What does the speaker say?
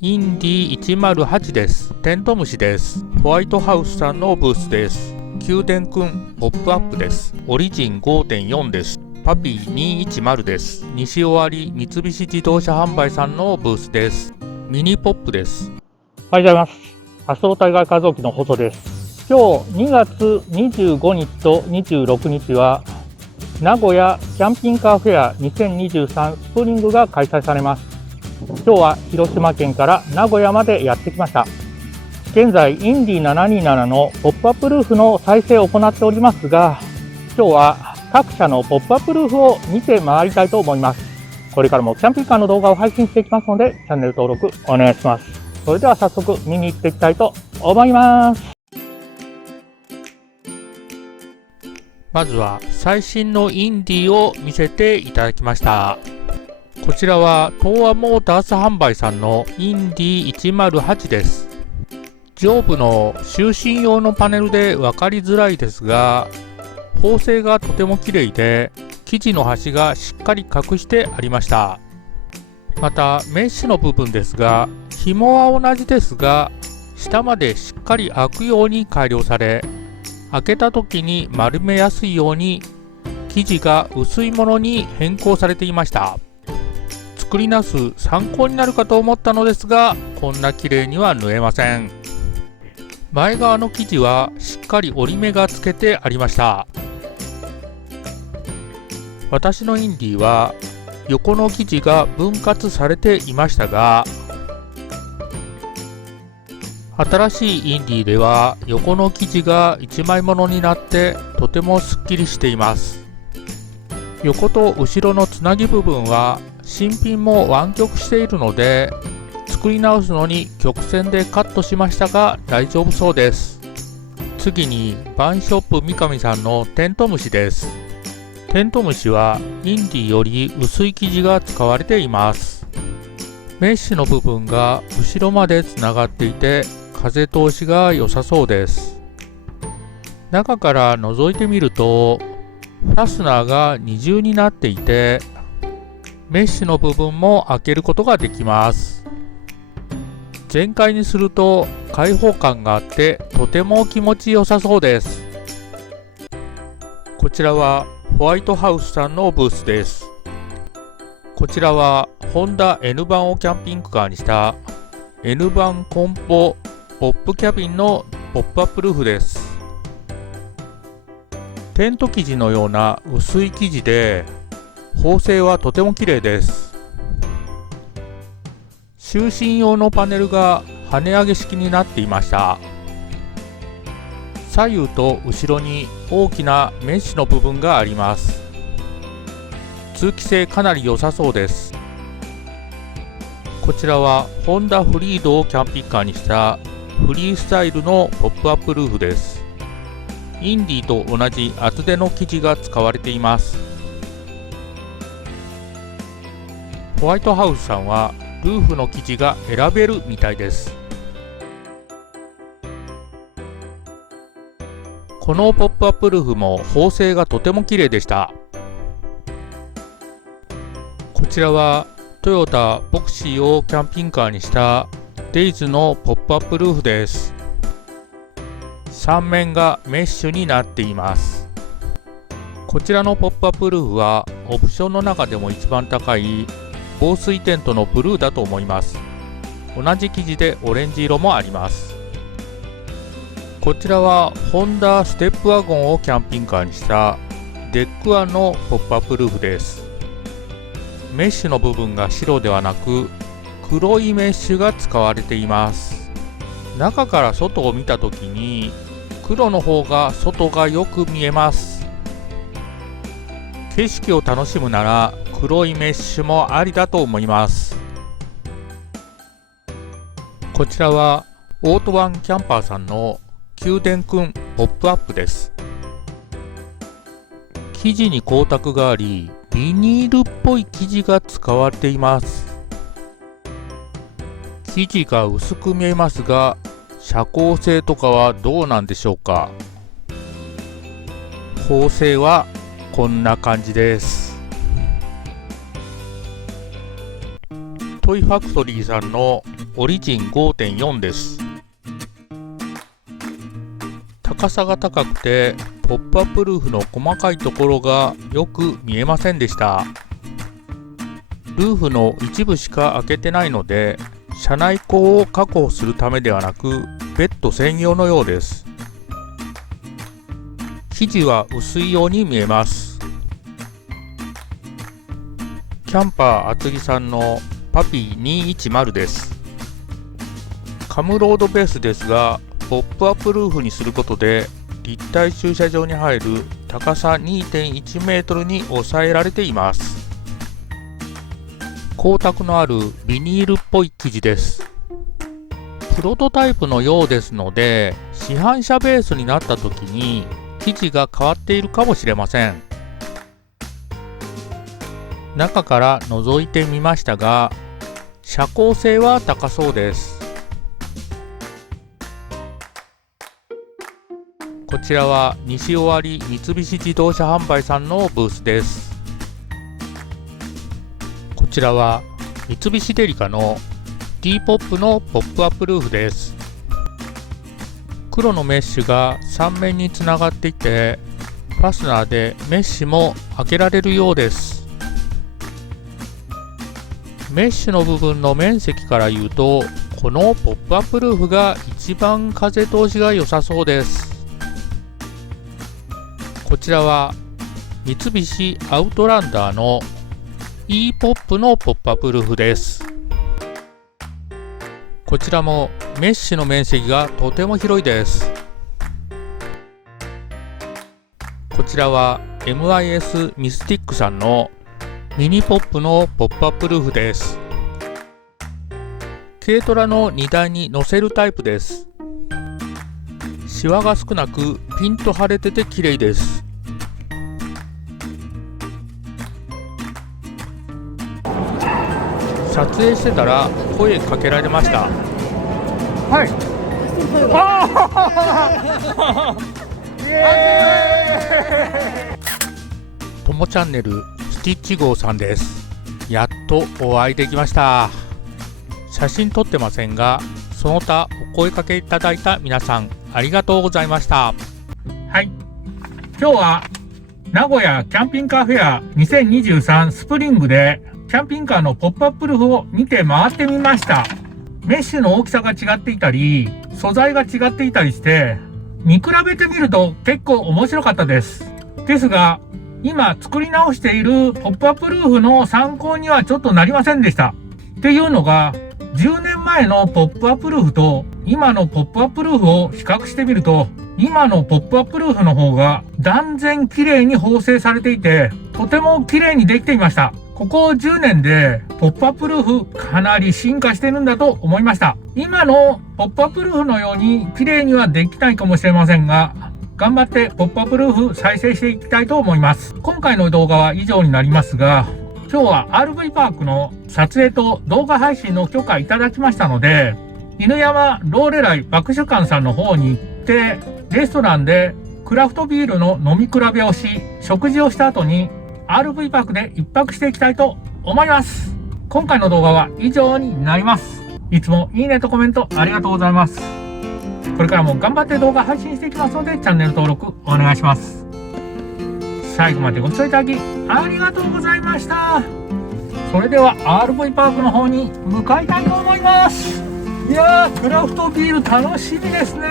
インディ108です。テントウムシです。ホワイトハウスさんのブースです。宮殿くんポップアップです。オリジン 5.4 です。パピー210です。西尾有三菱自動車販売さんのブースです。ミニポップです。おはようございます。仮想対外画像機の細です。今日2月25日と26日は名古屋キャンピングカーフェア2023スプリングが開催されます。今日は広島県から名古屋までやってきました。現在インディ727のポップアップルーフの再生を行っておりますが、今日は各社のポップアップルーフを見て回りたいと思います。これからもキャンピングカーの動画を配信していきますので、チャンネル登録お願いします。それでは早速見に行っていきたいと思います。まずは最新のインディを見せていただきました。こちらは東亜モータース販売さんのインディ108です。上部の就寝用のパネルで分かりづらいですが、縫製がとても綺麗で、生地の端がしっかり隠してありました。またメッシュの部分ですが、紐は同じですが、下までしっかり開くように改良され、開けた時に丸めやすいように生地が薄いものに変更されていました。作りなす参考になるかと思ったのですが、こんな綺麗には縫えません。前側の生地はしっかり折り目がつけてありました。私のインディは横の生地が分割されていましたが、新しいインディでは横の生地が一枚ものになってとてもすっきりしています。横と後ろのつなぎ部分は新品も湾曲しているので、作り直すのに曲線でカットしましたが大丈夫そうです。次にバンショップ三上さんのテントウムシです。テントウムシはインディより薄い生地が使われています。メッシュの部分が後ろまでつながっていて風通しが良さそうです。中から覗いてみるとファスナーが二重になっていて、メッシュの部分も開けることができます。全開にすると開放感があってとても気持ちよさそうです。こちらはホワイトハウスさんのブースです。こちらはホンダ N 版をキャンピングカーにした N 版コンポポップキャビンのポップアップルーフです。テント生地のような薄い生地で、縫製はとても綺麗です。就寝用のパネルが跳ね上げ式になっていました。左右と後ろに大きなメッシュの部分があります。通気性かなり良さそうです。こちらはホンダフリードをキャンピングカーにしたフリースタイルのポップアップルーフです。インディと同じ厚手の生地が使われています。ホワイトハウスさんはルーフの生地が選べるみたいです。このポップアップルーフも縫製がとても綺麗でした。こちらはトヨタボクシーをキャンピングカーにしたデイズのポップアップルーフです。3面がメッシュになっています。こちらのポップアップルーフはオプションの中でも一番高い防水テントのブルーだと思います。同じ生地でオレンジ色もあります。こちらはホンダステップワゴンをキャンピングカーにしたデックワンのポップアップルーフです。メッシュの部分が白ではなく黒いメッシュが使われています。中から外を見たときに黒の方が外がよく見えます。景色を楽しむなら黒いメッシュもありだと思います。こちらはオートバンキャンパーさんの宮殿くんポップアップです。生地に光沢があり、ビニールっぽい生地が使われています。生地が薄く見えますが、遮光性とかはどうなんでしょうか。縫製はこんな感じです。トイファクトリーさんのオリジン 5.4 です。高さが高くてポップアップルーフの細かいところがよく見えませんでした。ルーフの一部しか開けてないので、車内光を確保するためではなくベッド専用のようです。生地は薄いように見えます。キャンパー厚木さんのパピー210です。カムロードベースですが、ポップアップルーフにすることで立体駐車場に入る高さ 2.1 メートルに抑えられています。光沢のあるビニールっぽい生地です。プロトタイプのようですので、市販車ベースになった時に生地が変わっているかもしれません。中から覗いてみましたが、遮光性は高そうです。こちらは西尾張三菱自動車販売さんのブースです。こちらは三菱デリカの T ポップのポップアップルーフです。黒のメッシュが3面につながっていて、ファスナーでメッシュも開けられるようです。メッシュの部分の面積から言うと、このポップアップルーフが一番風通しが良さそうです。こちらは三菱アウトランダーの E ポップのポップアップルーフです。こちらもメッシュの面積がとても広いです。こちらは MIS ミスティックさんのミニポップのポップアップルーフです。軽トラの荷台に乗せるタイプです。シワが少なくピンと張れてて綺麗です。撮影してたら声かけられました。はい。イエーイ。ともチャンネルスティッチ号さんです。やっとお会いできました。写真撮ってませんが、その他お声かけいただいた皆さんありがとうございました。はい。今日は名古屋キャンピングカーフェア2023スプリングでキャンピングカーのポップアップルーフを見て回ってみました。メッシュの大きさが違っていたり、素材が違っていたりして、見比べてみると結構面白かったです。ですが、今作り直しているポップアップルーフの参考にはちょっとなりませんでした。っていうのが、10年前のポップアップルーフと今のポップアップルーフを比較してみると、今のポップアップルーフの方が断然綺麗に縫製されていて、とても綺麗にできていました。ここ10年でポップアップルーフかなり進化してるんだと思いました。今のポップアップルーフのように綺麗にはできないかもしれませんが、頑張ってポップアップルーフ再生していきたいと思います。今回の動画は以上になりますが、今日は RV パークの撮影と動画配信の許可いただきましたので、犬山ローレライ爆酒館さんの方に行って、レストランでクラフトビールの飲み比べをし、食事をした後に RV パークで一泊していきたいと思います。今回の動画は以上になります。いつもいいねとコメントありがとうございます。これからも頑張って動画配信していきますので、チャンネル登録お願いします。最後までご視聴いただきありがとうございました。それでは RV パークの方に向かいたいと思います。いやー、クラフトビール楽しみですね。